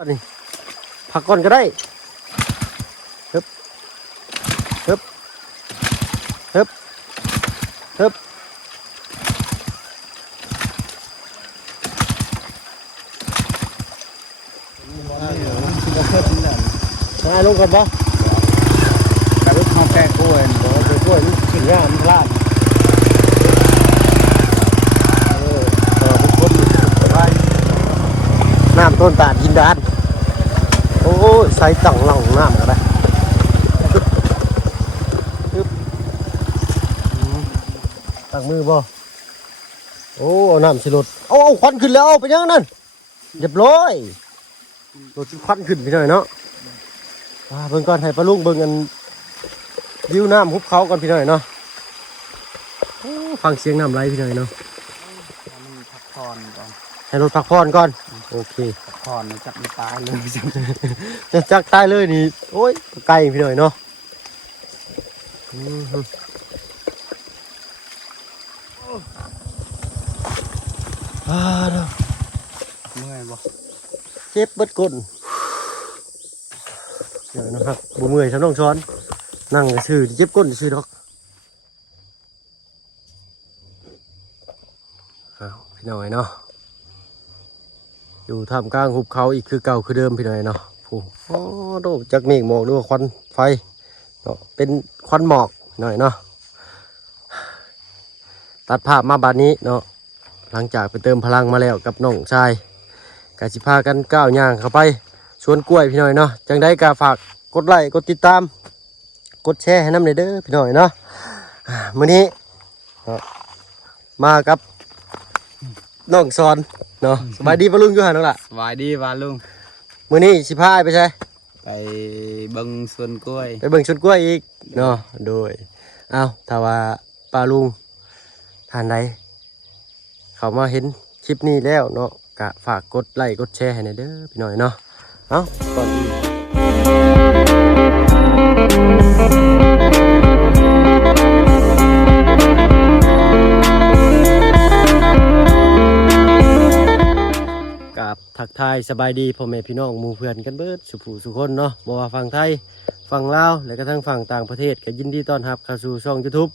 นี่ผักก่อนก็ได้ฮึบฮึบฮึบฮึบมาลงกันปะกระดูกข้าวแกงกล้วยบอกว่ากล้วยมันถึงงานพลาดทุกคนไปน้ำต้นตาลกินดานโอ้ยใส่ตังหลังน้ำก็ได้ตังมือบ่โอ้เอาน้ำสิรถเอาควันขึ้นแล้วเอาไปยังนั่นเรียบร้อยรถควันขึ้นไปหน่อยเนาะเบิ่งก่อนให้ปลาลุงเบิ่งกันยิ้วน้ำหุบเขาก่อนพี่หน่อยเนาะฟังเสียงน้ำไหลพี่หน่อยเนาะพักผ่อนก่อน ให้รถพักผ่อนก่อนโอเค พักผ่อนจับมันตายเลย จะจักตายเลยนี่โอ้ยไกลพี่หน่อยเนาะเนาะ เมื่อยบ่ เจ็บเบิดก้นเดี๋ยวนะครับบ่เมื่อยทำน้องช้อนนั่งก็ซื่อเจ็บก้นซื่อดอกพี่หน่อยเนาะอยู่ท่ามกลางหุบเขาอีกคือเก่าคือเดิมพี่หน่อยเนาะโอ้โหจากเมฆหมอกด้วยควันไฟเนาะเป็นควันหมอกหน่อยเนาะตัดภาพมาบานนี้เนาะหลังจากไปเติมพลังมาแล้วกับน้องชายกาสิพากันก้าวย่างเข้าไปสวนกล้วยพี่หน่อยเนาะจังได้ก็ฝากกดไลค์กดติดตามกดแชร์ให้น้ำเลยเด้อพี่หน่อยเนาะมื้อนี้มากับน้องซอนเนาะสบายดีปะลุงอยู่หันนั่นล่ะ สบายดีว่าลุง มื้อนี้สิพาไปใช่ ไปเบิ่งสวนกล้วย ไปเบิ่งสวนกล้วยอีกเนาะโดยเอาถ้าว่าป้าลุงท่านใดเขามาเห็นคลิปนี้แล้วเนาะก็ฝากกดไลค์กดแชร์ให้หน่อยเด้อพี่หน่อยเนาะเอาก่อนอื่นกับทักทายสบายดีพ่อแม่พี่น้องหมู่เพื่อนกันเบิดสุผู้สุคนเนาะบ่ว่าฝั่งไทยฝั่งลาวและก็ทั้งฝั่งต่างประเทศก็ยินดีต้อนรับเข้าสู่ช่อง YouTube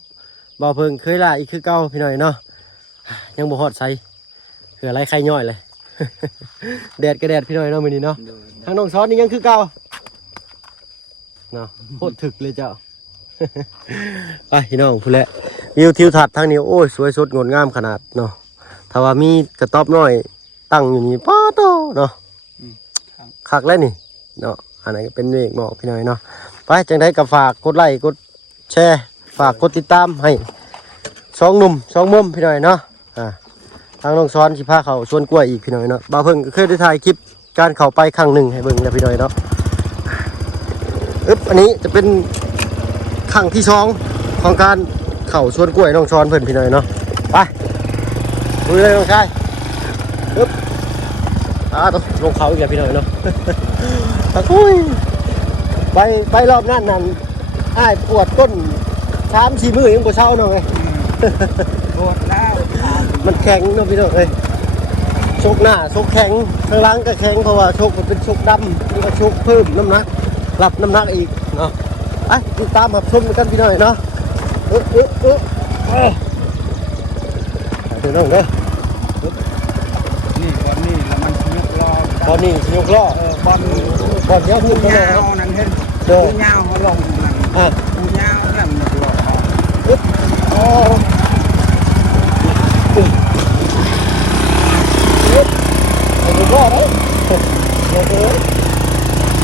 บ่เพิ่งเคยล่าอีกคือเก่าพี่หน่อยเนาะยังบ่ฮอดไสคืออะไรใครย่อยเลย แดดก็แดดพี่หน่อยเนาะมื้อนี้เนาะทางน้องซ้อนนี่ยังคือเก่าเนาะโคตรถึกเลยเจ้า ไปพี่น้องพูดแล้ววิวทิวทัศน์ทางนี้โอ้ยสวยสดงดงามขนาดเนาะถ้าว่ามีกระต๊อบน้อยตั้งอยู่นี่ป้าโตเนาะคักแล้วนี่เนาะอันไหนเป็นเมฆหมอกพี่หน่อยเนาะไปจังได้กับฝากกดไลค์กดแชร์ฝากกดติดตามให้สองหนุ่มสองมุมพี่หน่อยเนาะทางน้องซ้อนสิพาเขาชวนกล้วยอีกพี่หน่อยเนาะบ่าวเพิ่งก็เคยได้ถ่ายคลิปการเข้าไปครั้งหนึ่งให้เบิ่งแล้วพี่หน่อยเนาะอันนี้จะเป็นครั้งที่สองของการเข้าชวนกล้วยน้องซ้อนเพิ่นพี่หน่อยเนาะไปดูเลยน้องชายต้องลงเขาอีกแล้วพี่หน่อยเนาะ อุ้ยไปรอบนั้นอ้ายปวดก้น3-4 มื้อยังบ่เช้าเนาะไง ปวดแล้ว มันแข็งเนาะพี่น้องเอ้ยชกหน้าชกแข็งข้างหลังก็แข็งเพราะว่าชกมันเป็นชกดำนี่ก็ชกเพิ่มน้ำหนักรับน้ำหนักอีกเนาะไปติดตามมาชมกันพี่น้อยเนาะพี่น้องเด้อ นี่บอลนี่แล้วมันยกล้อบ อลนี่ยกล้อบ อล เยอะขึ้นไปเลย ยาวนั่นเห็นยาวเขาลงนั่นยาวนั่นยกล้อ อ๋อไปดูก็ได้เดี๋ยว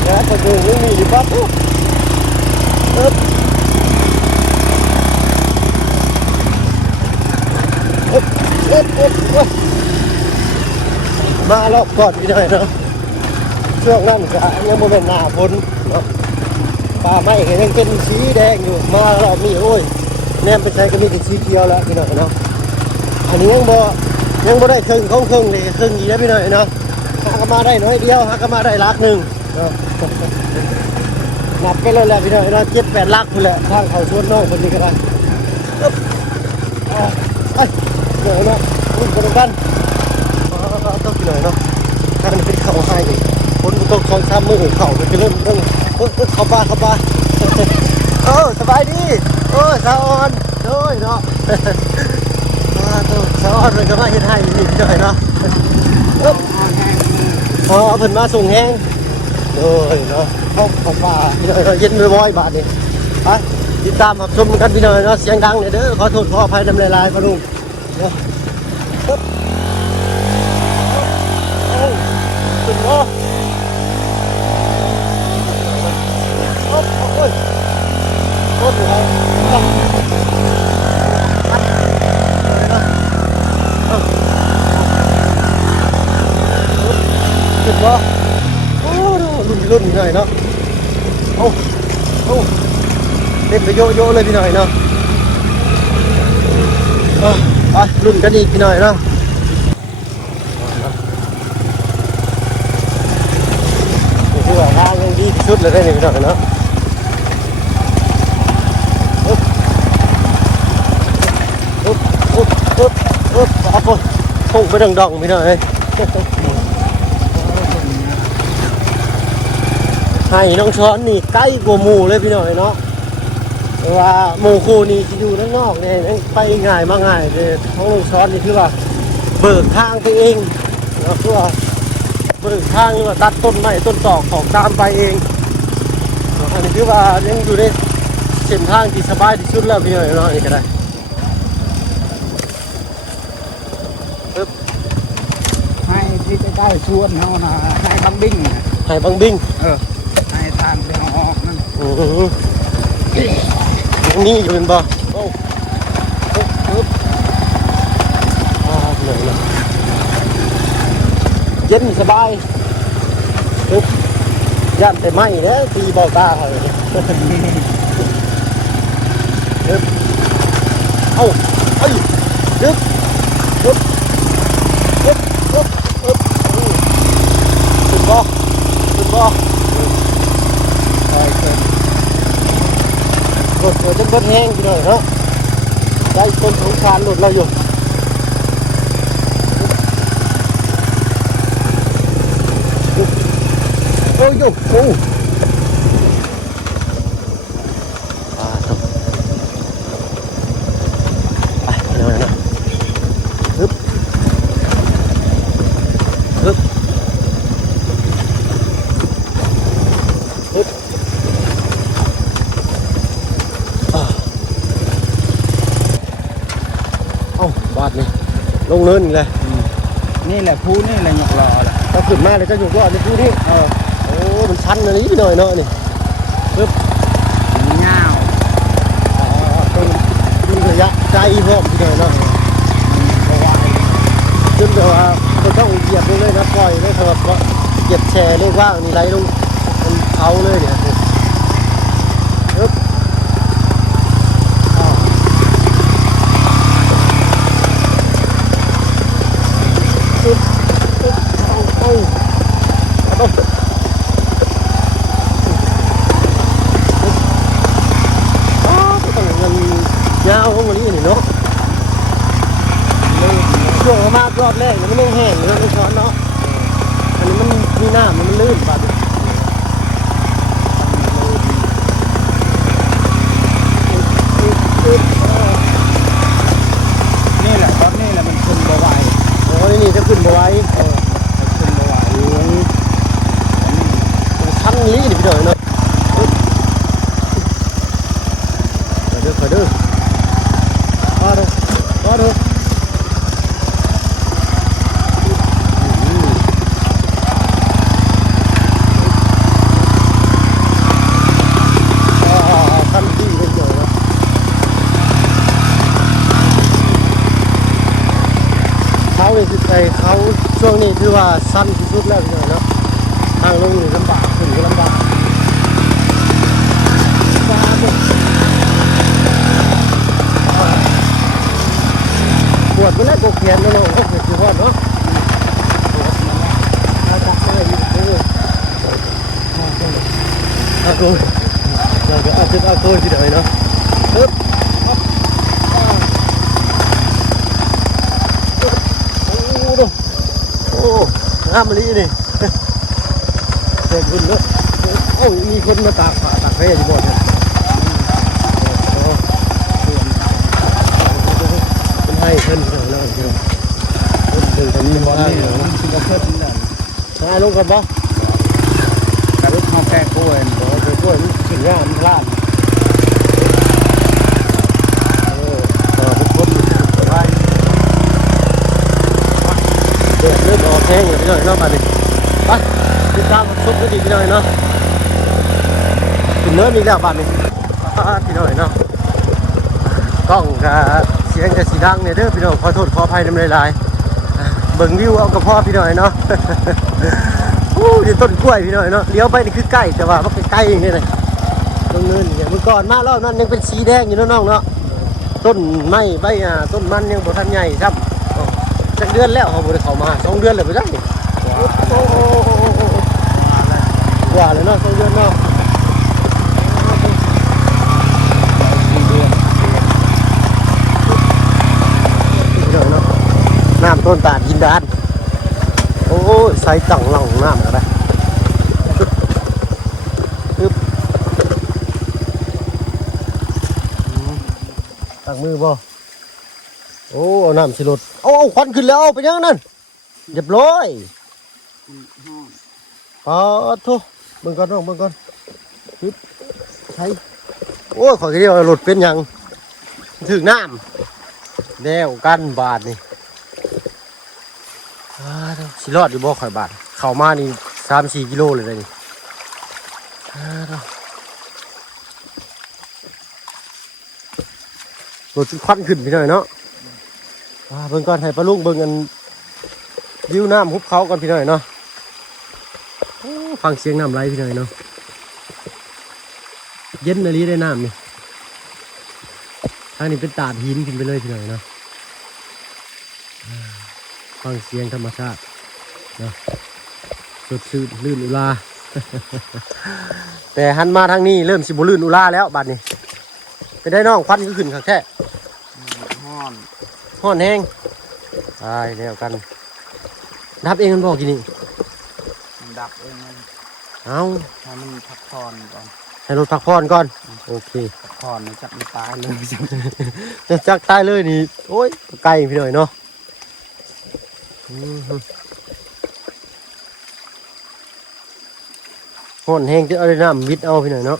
นะไปดูนี่มีดีปั๊บมาแล้วก่อนพี่หน่อยเนาะช่วงนั้นก็ยังโมเป็นหน้าฝนเนาะป่าไม้ก็ยังเป็นสีแดงอยู่มาแล้วมีโอ้ยแนมไปใช้ก็มีแต่สีเขียวแล้วพี่หน่อยเนาะอันนี้ยังบ่ได้ครึ่งของครึ่งเลยครึ่งอีกแล้วพี่หน่อยเนาะหาก็มาได้น้อยเดียวหาก็มาได้ลักหนึ่งเนาะหนักไปเลยแหละพี่หน่อยเนาะ7-8 ลักนี่แหละทางเขาชวนน้องคนนี้ก็ได้เดี๋ยวนะรุ่นกันต้องพี่หน่อยเนาะถ้ามันเป็นเขาให้อีก คนตก2-3มื้อเข้าไปเริ่มเข้าบ้านสบายดีสาวอ่อนโอ้ยเนาะสาวอ่อนมันก็มาเฮ็ดให้นี่จ่อยเนาะพอเพิ่นมาส่งแห้งโอ้ยเนาะเข้าป่าเย็นบ่อยๆบาดนี้ไปติดตามรับชมกันพี่น้อยเนาะเสียงดังเด้อขอโทษขออภัยนำหลายๆพ่อลุงเนาะขึ้นบ่โอ้ยโอ้ยขึ้นบ่โอ้รุ่นหน่อยเนาะโอ้เต็มไปโยเลยพี่หน่อยเนาะไปรุ่นกันอีกพี่หน่อยเนาะนี่คือว่าทางยังดีที่สุดเลยได้พี่หน่อยเนาะเอาไปพุ่งไปดังๆพี่หน่อยให้น้องช้อนนี่ใกล้กว่าหมู่เลยพี่หน่อยเนาะแต่ว่าหมู่คู่นี่ที่อยู่ด้านนอกเนี่ยไปง่ายมาง่ายเลยของน้องช้อนนี่คือว่าเบิกทางไปเองเนาะคือว่าเบิกทางนี่ว่าตัดต้นไม้ต้นตอกของตามไปเองอันนี้คือว่ายังอยู่ในเส้นทางที่สบายที่สุดแล้วพี่หน่อยเนาะนี่ก็ได้ให้ที่ใกล้ๆชวนเฮานะให้บังบิ้ง ให้บังบิ้งให้ทางไปออกนั่น นี่อยู่เป็นบ่โอ้เหนื่อยเลยเย็นสบายย่านแต่ไหม้แล้วตีเบาตาเลยเอ้าเอ้ยดึกขึ้นบ่รถจะเบิดแห้งไปเลยเนาะได้ต้นสงสารรถเราอยู่โอ้ยโอ้ไปเลยนะฮึบบาดนี่ลงเนินเลย นี่แหละผู้นี่แหละหยกรอแหละ ถ้าขึ้นมาเลยก็อยู่ก็ในพื้นที่โอ้มันชันอะไรนิดหน่อยเนาะนี่ปึ๊บ เงา ต้องยิงระยะไกลพร้อมพี่หน่อยเนาะจนแบบว่าไม่ต้องเหยียบลงเลยนะปล่อยเลยครับก็เหยียบแชร์เลยว่างนี่ไหลลงมันเขาเลยเนี่ยปึ๊บยาวของวันนี้นี่เนาะช่วงมารอบแรกมันไม่แห้งเลยไม่ช้อนเนาะอันนี้มันมีน้ำมันลื่นบัดนี่แหละตอนนี้แหละมันขึ้นบ่ไหว โอ้ยนี่จะขึ้นบ่ไหว ขึ้นบ่ไหว ชันนี้นี่พี่หน่อยเนาะขอเด้อมาดูคันที่เป็นอยู่นะเขาเลยคือไปเขาช่วงนี้คือว่าสั้นที่สุดแล้วพี่หน่อยเนาะทางลงนี่ลำบากขึ้นก็ลำบากปวดไปแล้วกกแขนแล้วเนาะก็เกิดสิฮอดเนาะเอาจักเลยเอากูเราก็เอาเอากูที่ไหนเนาะปึ๊บโอ้งามเลยนี่ เต็มขึ้นเลยโอ้ยมีคนมาตากผ้าตากแพร่ที่บ่อนเนี่ยเป็นให้เพิ่นเท่านั้นเดียวเพิ่นถึงจะมีบ่อนนี่เนาะ สิกระเพิ่นนั่น มาลงกันบ่ กระลุกเฮาแก้กล้วย โอ้ยกล้วยมันขึ้นงามพลาดทุกคนไปเดือดเริ่มออกแห้งเลยพี่น้อยเนาะมาดิไปติดตามซุปก็ดีพี่น้อยเนาะกินเนื้อมีแล้วบาดนี้พี่น้อยเนาะกล้องกับเสียงกับสีดังเนี่ยเด้อพี่น้องขอโทษขออภัยน้ำลายเบิ่งวิวเอากระเพาะพี่น้อยเนาะโอ้ยต้นกล้วยพี่น้อยเนาะเลี้ยวไปนี่คือใกล้แต่ว่ามันใกล้ๆอย่างนี้เลยตรงเนินอย่างเมื่อก่อนมารอบนั้นยังเป็นสีแดงอยู่น้องๆเนาะต้นไม้ใบต้นมันยังบ่ทันใหญ่ครับจักเดือนแล้วเขาบ่ได้เข้ามา2 เดือนแล้วไปจังนี่โอ้ว่าเลยเนาะ2 เดือนเนาะพี่น้อยเนาะน้ำต้นตาดยินดานโอ้ยใส่ตังหลังน้ำก็ได้ตักมือบ่โอ้เอาน้ำสิลดเอาควันขึ้นแล้วเอาไปยังนั่นเรียบร้อยอ๋อทุเบิ่งก่อนน้องเบิ่งก่อนปึ๊บใช่โอ้ยขอแค่เดียวหลุดเป็นยังถึงน้ำแล้วกันบาทนี่สิรอดอยู่บ่ข่อยบาทเข้ามานี่3-4 กิโลเลยนี่รถควันขึ้นไปหน่อยเนาะเบิ่งก่อนให้ปลาลุงเบิ่งกันวิวน้ำหุบเขาก่อนพี่หน่อยเนาะฟังเสียงน้ำไหลพี่หน่อยเนาะเย็นนาลีได้น้ำนี่ทางนี้เป็นตาดหินขึ้นไปเลยพี่หน่อยเนาะฟังเสียงธรรมชาติเนาะสดชื่นลื่นอุลา แต่หันมาทางนี้เริ่มสิบุลื่นอุลาแล้วบัดนี้ไปได้น้องควันก็ขึ้นขักแท้ ห้อนแห้งตายแล้วกันดับเองมันบอกกินนี่ ดับเองมัน เอา ให้มันพักผ่อนก่อน ให้รถพักผ่อนก่อนโอเค พักผ่อนจับมันตายเลย จะจักตายเลยนี่โอ้ยไกลพี่หน่อยเนาะห้อนแห้งจะเอาได้น้ำวิทย์เอาพี่หน่อยเนาะ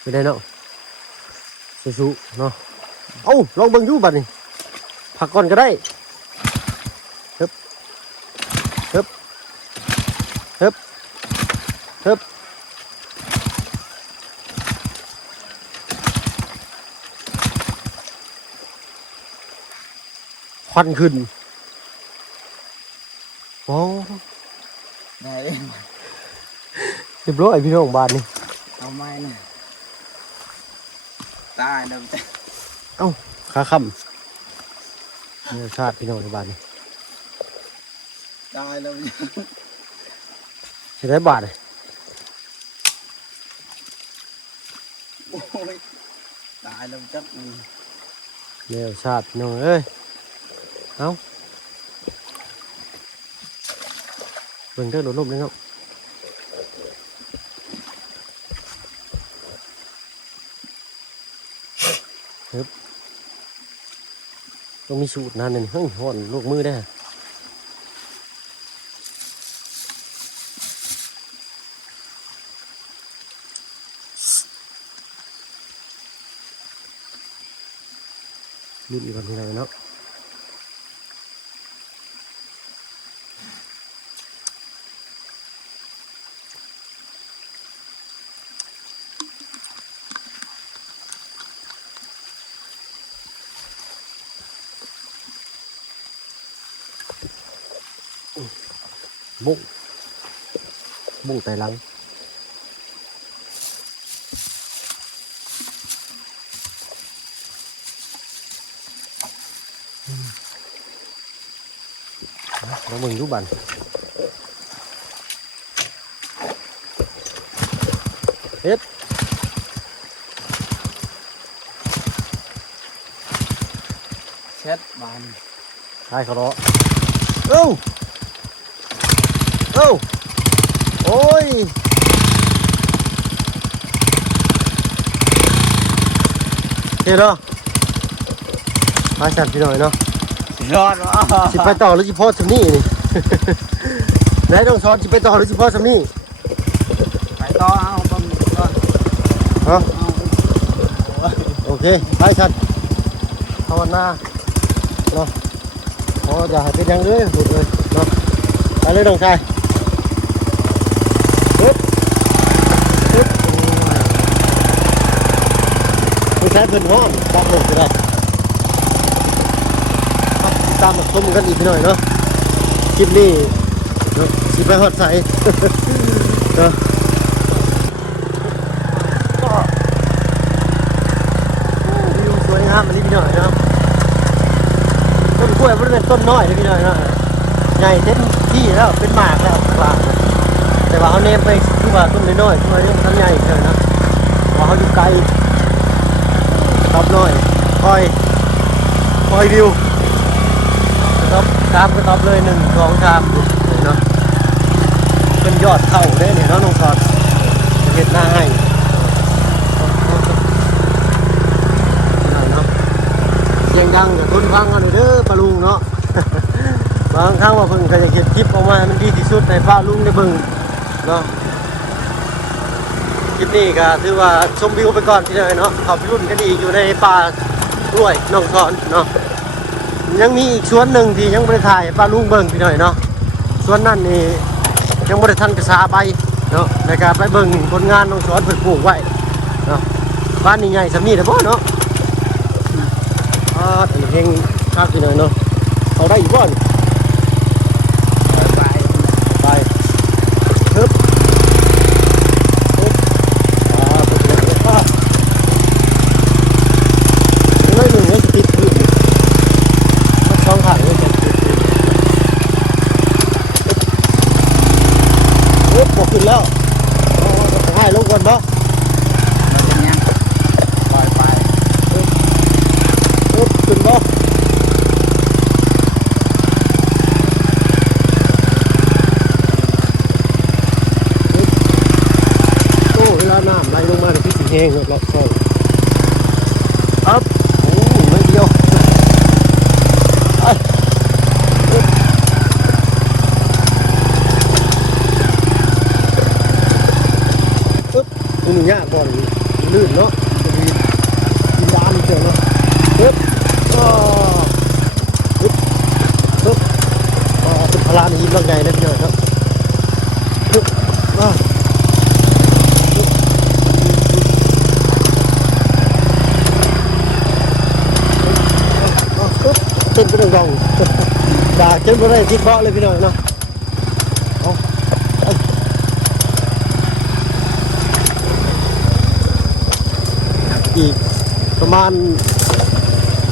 ไปได้เนาะสู้ๆเนาะเอ้าลองเบิ่งดูบัดนี่พักก่อนก็ได้ฮึบฮึบฮึบฮึบควันขึ้นโอ้ ได้ เรียบร้อยพี่น้องบ้านนี่ เอาไม้เนี่ยตายแล้ว ขาค่ำเนี่ยชาติพี่น้องในบ้านนี่ ตายแล้ว ใช้ได้บาทเลย โอ้ยตายแล้วจับมัน เนี่ยชาติพี่น้องเอ้ยเอาเบิ่งเด้อโดนลมเลยเนาะต้องมีสูตรนั่นนี่เฮ้ยห่อนลูกมือได้รุ่นอีกคนที่ไหนเนาะบุ้งไตหลังเราเบิ่งรูปบันเฮ็ด เช็ดบาน ใช่เขาล้อเอ้าเอ้าโอ้ยเฮ้ยเนาะมาจัดพี่หน่อยเนาะ ยอดวะ สิไปต่อหรือสิพ่อสำนี่นี่ ไหนต้องสอนสิไปต่อหรือสิพ่อสำนี่ ไปต่อเอาบังก่อน ฮะ เอา โอเคไปชัดภาวนาเนาะพออย่าให้เป็นอย่างเลยหลุดเลยเนาะไปเลยน้องชายปึ๊บปึ๊บไม่ใช้เพิ่นห้องตามลงไปได้ตามมาชมกันอีกหน่อยเนาะคลิปนี้เนาะสิไปฮอดใส เนาะวิวสวยงามอันนี้พี่หน่อยเนาะต้นกล้วยมันเป็นต้นน้อยเลยพี่หน่อยเนาะใหญ่เต็มที่แล้วเป็นหมากแล้วว่าแต่ว่าเขาเนมไปคือว่าต้นน้อยๆต้นยังทำใหญ่เลยนะว่าเขาอยู่ไกลท็อปน้อยคอยวิวท็อปตามก็ท็อปเลย1 2 3เนาะเป็นยอดเข่าได้เนี่ยเนาะน้องกอดเห็ดหน้าให้เนาะเสียงดังกับทุนฟังกันเด้อปลาลุงเนาะ บางครั้งว่าเพิ่นก็จะเก็บคลิปออกมาให้มันดีที่สุดในป้าลุงได้เบิ่งเนาะคลิปนี้ก็ถือว่าชมวิวไปก่อนพี่น้อยเนาะเขาไปรุ่นกันอีกอยู่ในป่ากล้วยน้องสอนเนาะยังมีอีกสวนหนึ่งที่ยังไม่ได้ถ่ายให้ป้าลุงเบิ่งพี่น้อยเนาะสวนนั้นนี่ยังไม่ได้ทันกระสาใบเนาะในการไปเบิ่งผลงานน้องสอนเพิ่นปลูกไว้เนาะบ้านนี้ใหญ่สำนีแต่บ่เนาะอันนี้เฮงคักพี่น้อยเนาะเอาได้อีกบ่นี่ ไป ไปฮึบฮึบไปเลยน้อยหนึ่งก็จะติดพื้นมันช่องถ่ายก็จะติดพื้นฮึบบอกขึ้นแล้วให้ลงก่อนบ่ มันเป็นยังปล่อยไป ฮึบขึ้นบ่น้ำไหลลงมาในที่สีแห้งรอบๆครับโอ้ไม่เดียวไปปึ๊บตรงนี้ยากบ่อนลื่นเนาะจะมีกินร้านเจอเนาะปึ๊บก็ปึ๊บปึ๊บเป็นพลานหินบางไงนะพี่น้อยเนาะปึ๊บเต้นไปตรงๆด่าเจ้าบ่ได้ที่เคาะเลยพี่น้อยเนาะอีกประมาณ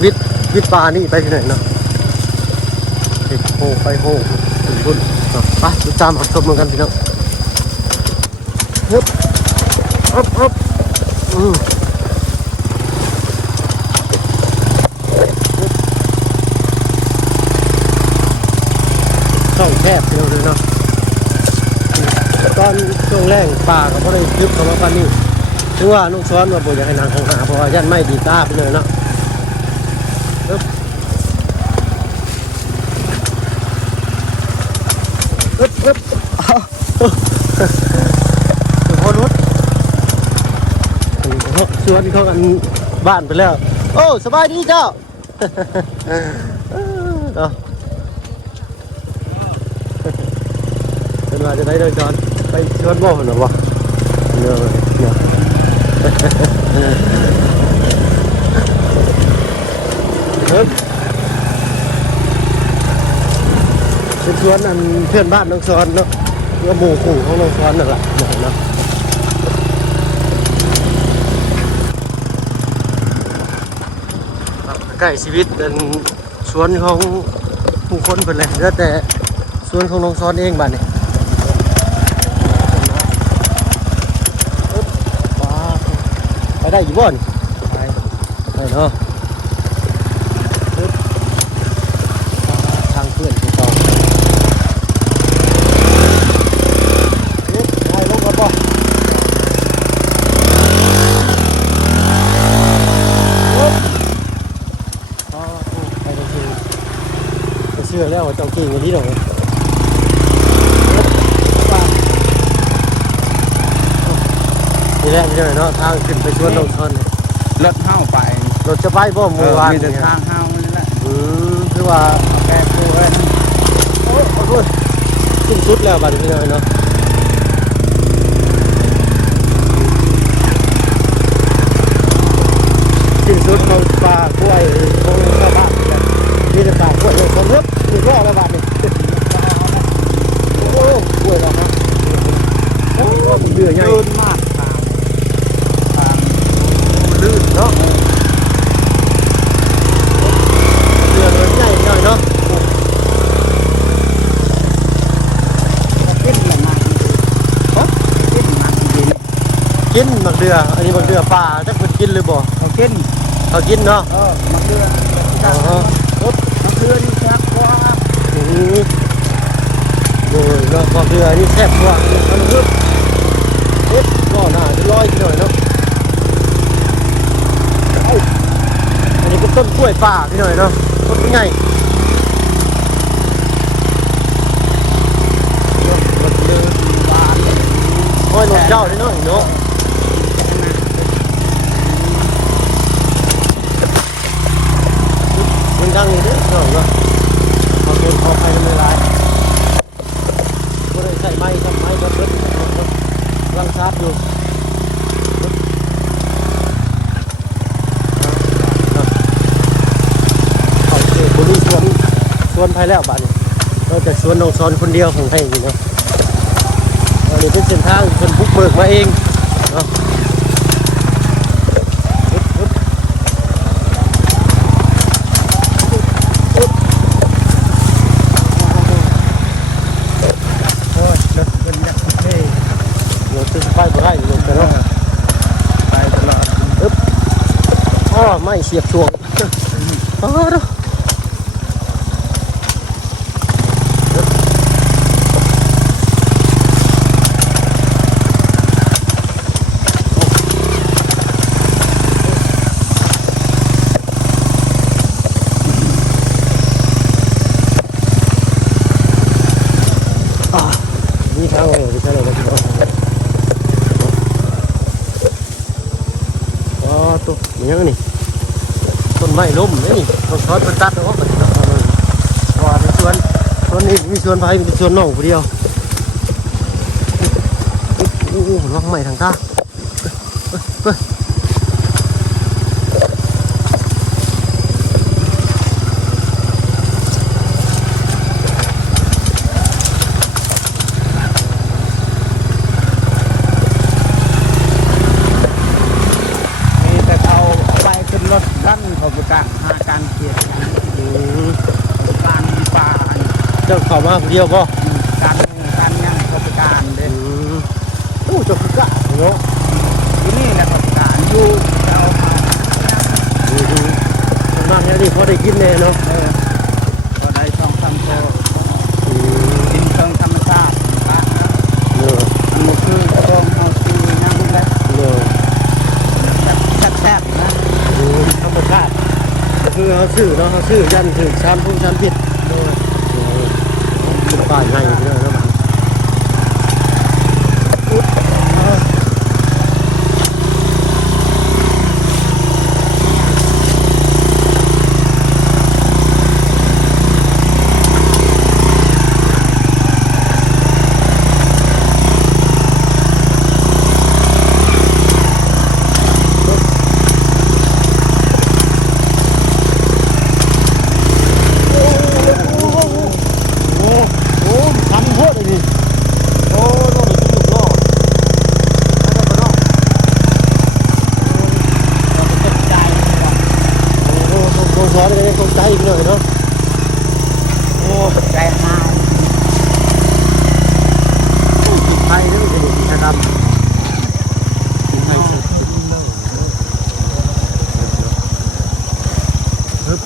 วิทย์ปลานี่ไปพี่น้อยเนาะเด็กโหไปโหถึงบุญไปติดตามรับชมกันพี่น้องฮึบฮึบช่องแคบเดียวเลยเนาะตอนช่วงแรกป่าก็ไม่ได้ทึบเข้ามาปานนี้ถึงว่าน้องซ้อนมาบ่อยากให้นางทางหาเพราะว่ายันไม่ดีตาไปเลยเนาะปึ๊บพอรุดชวนเขากันบ้านไปแล้วโอ้สบายดีเจ้าเนาะเป็นว่าจะได้เดินจอนไปชวนบ่หรือวะเนาะเป็นชวนอันเพื่อนบ้านน้องซ้อนเนาะก็หมู่คู่ของน้องซ้อนนั่นแหละเนาะใกล้ชีวิตเป็นสวนของผู้คนเป็นเลยแล้วแต่สวนของน้องซ้อนเองบ้านนี่ไปได้อยู่บ่อนไปเนาะ เจ้าเก่งอย่างนี้หน่อยนี่แหละนี่หน่อยเนาะทางขึ้นไปชวนลงชน รถเฮาไป รถจะไปบ่เมื่อวาน มีแต่ เนี่ย ทางเฮานี่แหละ คือว่า แกกูเอ้ย โอ้ขอโทษขึ้นสุดแล้วบัดนี้หน่อยเนาะขึ้นสุดของป่ากล้วยของชาวบ้านเนี่ยมีแต่ป่ากล้วยของเล็บมีแค่ละบาทนี่โอ้กล้วยแล้วครับโอ้มันเดือดใหญ่ ลื่นมากทางลื่น เนาะเดือดมันใหญ่หน่อยเนาะ กินละนานกินนานกิน กินบักเดืออันนี้บักเดือป่าจักเพิ่นกินหรือบ่ เขากิน เขากินเนาะ มะเขือมะเขือนี่แซ่บกว่า โอ้ยเนาะบักเดือนี่แซ่บกว่าเอามาเพิ่มก็น่าจะร้อยหน่อยเนาะอันนี้ก็ต้นกล้วยป่าพี่หน่อยเนาะต้นใหญ่บักเดือ หวาน โอ้ยรถเจ้านี่เนาะเนาะมันดังนี่เด้อเนาะเนาะเอาเงินเอาไปทำไมร้ายบ่ได้ใส่ไม้ทำไม้ก็เพิ่นรังชาบอยู่โอเคบ่มีสวนภายแล้วบัดนี้นอกจากสวนน้องสอนคนเดียวของให้อยู่เนาะอันนี้เป็นเส้นทางคนบุกเบิกมาเองเนาะโอ้ยรถเป็นยักษ์เท่ เดี๋ยวจะไปบ่ได้ลงไปเนาะ ไปตลอด อ้อไม่เสียบช่วงอ๋อเนาะนี่ทางเลยที่ทางเลยนะพี่น้องอ๋อตัวมันยังนี่ต้นไม้ล้มนี่ต้นช้อนมันตัดเอาไว้ก่อนเนาะว่าในสวนนี้มีสวนไผ่มีสวนน้องผู้เดียวโอ้โหล็อกใหม่ทางตามีแต่เอาไปขึ้นรถดันเขาประกาศหาการเกียรติการป่า เจ้าเข้ามาผู้เดียวป่ะ การยังเขาประกาศเด่น โอ้เจ้าคือกะเนาะ ที่นี่แหละเขาประกาศอยู่เอามา ส่วนมากเนี่ยนี่พอได้กินแน่เนาะ ก็ได้ช่องทำโตกินเครื่องธรรมชาติป่านะ เนาะ อันนี้คือโรงเอาซียังเลย เนาะ แบบแซ่บๆนะ ธรรมชาติก็คือเขาซื้อเนาะเขาซื้อยันถึงชั้นพุ่งชั้นผิด โดย เป็นป่าใหญ่เนาะนะโอ้ทำโคตรเลยนี่โอ้โน่นเป็นลูกล้อแล้วก็เนาะ เจ็บใจ โอ้โหต้องสอนกันให้เข้าใจอีกหน่อยเนาะโอ้ ใจหาย ติดไทยนี่มันจะเห็นกิจกรรมติดไทยสุดฮึบ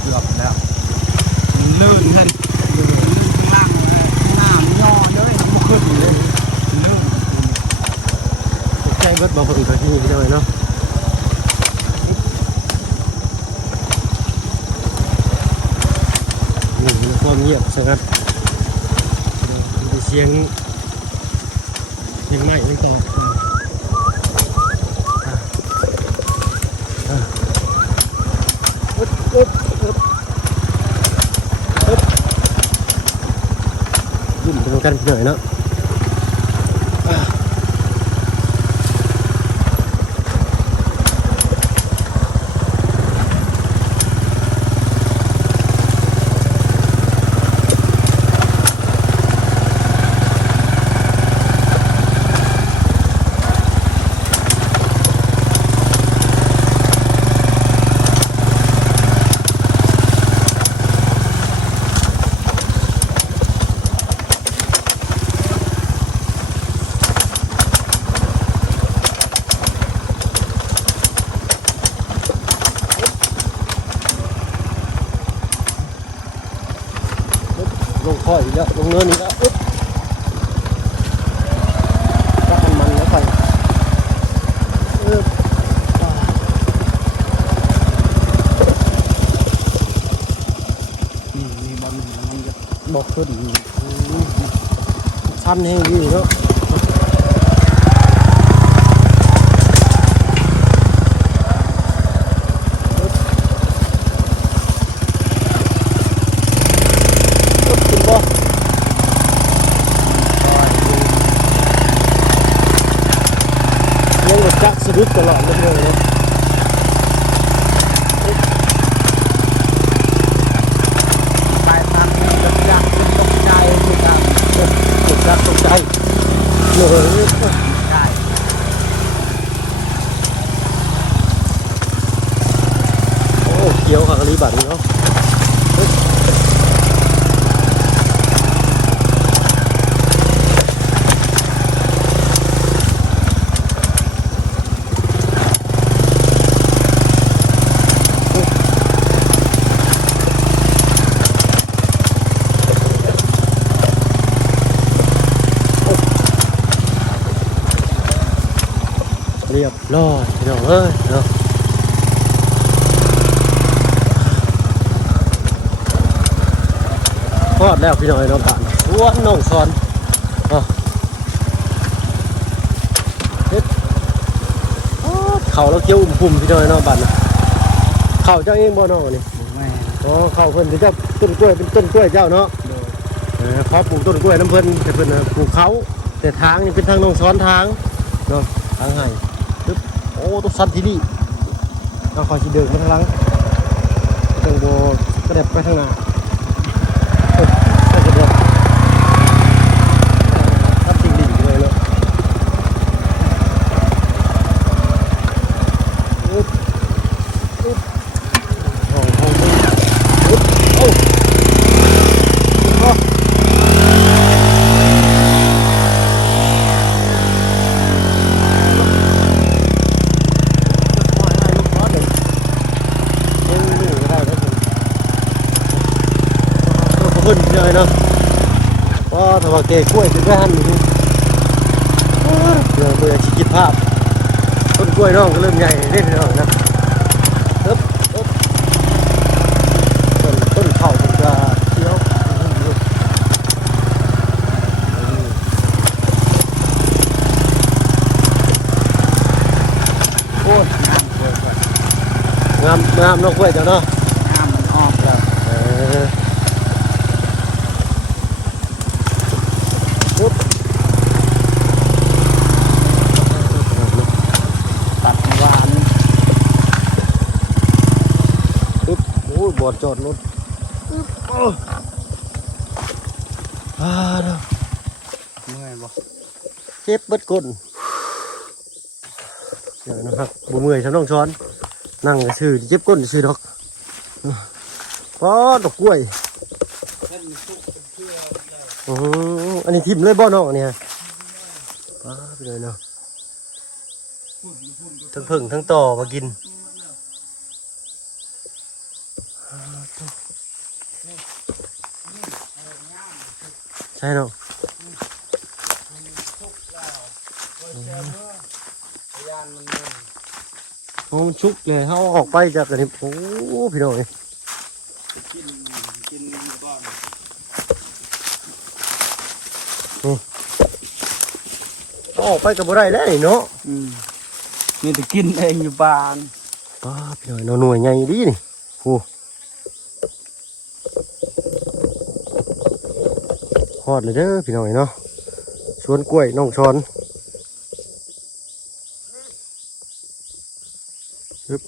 เกือบแล้วลื่นให้ล่างน้ำย่อเลยมันขึ้นเลยลื่น ตกใจเบิดบางคนก็ที่นี่ไปหน่อยเนาะ เงียบสงัดมีเสียงไม้ยังตอบยุ่มตรงกันหน่อยเนาะลงค่อยอีกแล้วลงเนินอีกแล้วรักมันแล้วไปมีบอลมันจะ บอกขึ้นชันแห้งดีเนาะจักสะดุดตลอดเลยเนาะไปทางนี้จะยากเป็นตกใจทุกอย่าง ตกจักตกใจเลย ใช่ โอ้เขียวขักรีบัตรเนาะเรียบร้อยพี่น้องเอ้ยเนาะทอดแล้วพี่น้องไอ้น้องป่านหัวน้องซอนเฮ็ดเข่าเราเกี่ยวปุ่มพี่น้องไอ้น้องป่านเข่าเจ้าเองบ่น้องนี่ ไม่ อ๋อเข่าเพิ่นที่เจ้าต้นกล้วยเป็นต้นกล้วยเจ้าเนาะเขาปลูกต้นกล้วยน้ำเพิ่นแต่เพิ่นปลูกเขาแต่ทางนี่เป็นทางน้องซ้อนทางเนาะทางให้โอ้ต้องสั้นที่นี่เราคอยจีเดินไปทางหลังตังโบกระเด็บไปทางหน้ากระเด็บทับจริงดิ่งเลยเนาะห้องโอ้ขึ้นเลยเนาะว่าถ้าว่าเกกล้วยจะได้หันนี่เดี๋ยวเราจะคิดภาพต้นกล้วยน้องก็เริ่มใหญ่เรื่อยๆนะต้นเข่ามันจะเคี้ยวโอ้งามงามน้องกล้วยเจ้าเนาะ น้ำมันออกแล้วตัดหวาน โอ้ยบอดจอดรถเนาะ เมื่อยบ่ เจ็บเบิดก้นเดี๋ยวนะครับบ่เมื่อยฉันต้องช้อนนั่งซื่อเจ็บก้นซื่อดอกป้อดอกกล้วยอันนี้ทิ่มเลยบ่น้องอันเนี้ยป้าไปเลยเนาะทั้งผึ่งทั้งต่อมากินใช่เนาะโอ้มันชุกเลยเขาออกไปจากอันนี้โอ้พี่น้อง กินก่อน ออกไปกับบ่ได้แล้วนี่เนาะ มีแต่กินเองอยู่บ้าน ป้าพี่น้อยหน่วยใหญ่ดีนี่โอ้ฮอดเลยเด้อพี่น้อยเนาะสวนกล้วยน้องชอนฮึบ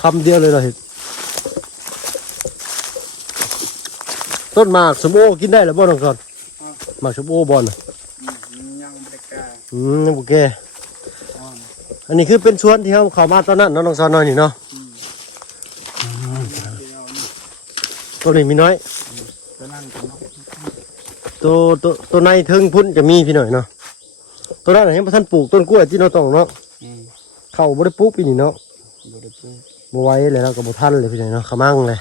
คำเดียวเลยเหรอเห็ดต้นหมากสมโอกินได้หรือบ่น้องชอนหมากสมโอบอลน่ะ ยังไม่ได้แก่ โอเคอันนี้คือเป็นสวนที่เขาเข้ามาตอนนั้นเนาะน้องชอนน้อยนี่เนาะตัวนี้มีน้อย ตัวนั้นก็น้อย ตัวในเทิงพุ่นจะมีพี่หน่อยเนาะตัวนั้นยังบ่ทันปลูกต้นกล้วยที่เราต้องเนาะเข้าบ่ได้ปลูกปีนี้เนาะ บ่ได้ปลูก บ่ไหวเลยเราก็บ่ทันเลยพี่หน่อยเนาะขมั่งเลย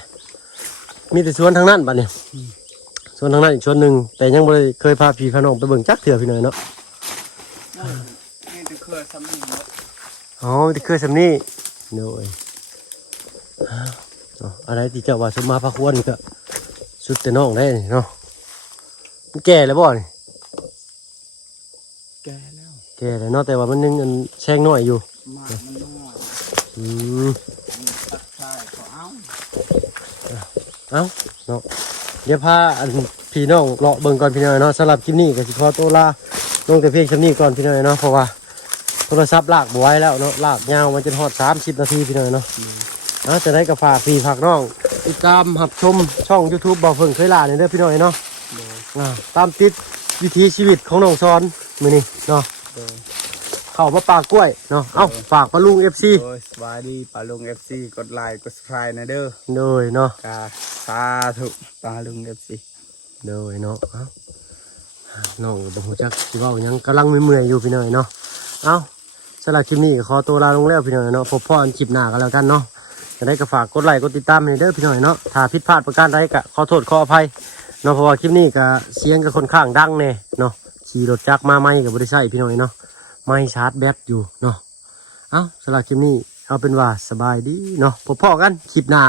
มีแต่สวนทางนั้นบัดนี้สวนทางนั้นอีกสวนหนึ่งแต่ยังบ่ได้เคยพาพี่พาน้องไปเบิ่งจักเถื่อพี่หน่อยเนาะ นี่จะเคยทำนี่เนาะ อ๋อมีแต่เคยสำนี้โดยอะไรที่เจ้าว่าสมมาพระควรนี่ก็สุดแต่น้องได้นี่เนาะมันแก่แล้วบ่นี่ แก่แล้ว แก่แล้วเนาะแต่ว่ามันยังแช่งน้อยอยู่ มากมันน้อย อืม ตัดชายก็เอา เอ้าเนาะเดี๋ยวพาอันพี่น้องเลาะเบิ่งก่อนพี่น้องเนาะสำหรับคลิปนี้ก็สิขอตัวลาลงแต่เพียงคลิปนี้ก่อนพี่น้องเนาะเพราะว่าโทรศัพท์ลากบ่ไหวแล้วเนาะลากยาวมันจะฮอด30 นาทีพี่น้องเนาะจะได้กับฝากพี่ฝากน้องติดตามรับชมช่อง YouTube บ่าวเพิ่งเคยลาเนี่ยเด้อพี่น้องเนาะตามติดวิถีชีวิตของน้องซอนมื้อนี้เนาะเข้ามาปากกล้วยเนาะเอ้าฝากปะลุง FC โอ้ยสวัสดีปาลุง FC กดไลค์กด subscribe นะเด้อ โดยเนาะ กาสาธุปาลุง FC โดยเนาะเอ้าน้องบ่ฮู้จักสิเว้าหยังกำลังเมื่อยๆอยู่พี่น้อยเนาะเอ้าสำหรับคลิปนี้ก็ขอตัวลาลงแล้วพี่น้อยเนาะพบพ่อกันคลิปหน้ากันแล้วกันเนาะจะได้ก็ฝากกดไลค์กดติดตามให้เด้อพี่น้อยเนาะถ้าผิดพลาดประการใดก็ขอโทษขออภัยเนาะเพราะว่าคลิปนี้ก็เสียงก็ค่อนข้างดังแน่เนาะขี่รถจักรมาไม่ก็บ่ได้ใช้พี่น้อยเนาะไม่ชาร์จแบตอยู่เนาะเอ้าสำหรับคลิปนี้เอาเป็นว่าสบายดีเนาะพบพ่อกันคลิปหน้า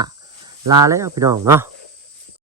ลาแล้วพี่น้องเนาะ